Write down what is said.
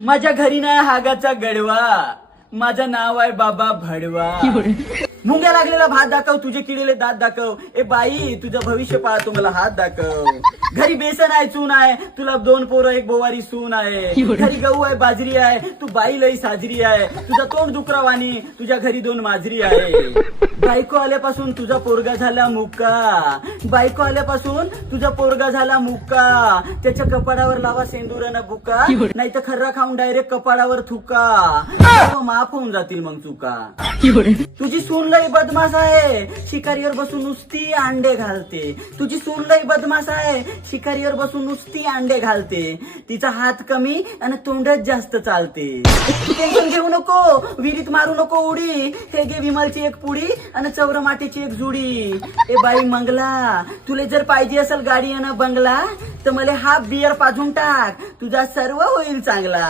माझ्या घरी ना हागाचा गडवा, माझं नाव आहे बाबा भडवा. मुंग्या लागलेला भात दाखव, तुझे किडलेले दात दाखव. ए बाई तुझं भविष्य पाहतो, मला हात दाखव. घरी बेसन आहे, चून आहे, तुला 2 पोरं 1 बोवारी सून आहे. घरी गहू आहे, बाजरी आहे, तू बाई लई साजरी आहे. तुझं तोंड दुकरावानी, तुझ्या घरी 2 माजरी आहे. बायको आल्यापासून तुझा पोरगा झाला मुक्का, बायको आल्यापासून तुझा पोरगा झाला मुक्का. त्याच्या कपाडावर लावा सेंदुरानं बुका, नाही तर खर्रा खाऊन डायरेक्ट कपाडावर थुका. माफ होऊन जातील मग चुका. तुझी सून लई बदमाश आहे, शिकारीवर बसून नुसती अंडे घालते. तुझी सून लई बदमाश आहे, शिकारीवर बसून नुसती अंडे घालते. तिचा हात कमी आणि तोंडच जास्त चालते. टेन्शन घेऊ नको, विहिरीत मारू नको उडी. हे घे विमलची 1 पुडी आणि चौर मातीची 1 जुडी. ए बाई मंगला, तुला जर पाहिजे असेल गाडी आणि बंगला, तर मला हाफ बियर पाजून टाक, तुझा सर्व होईल चांगला.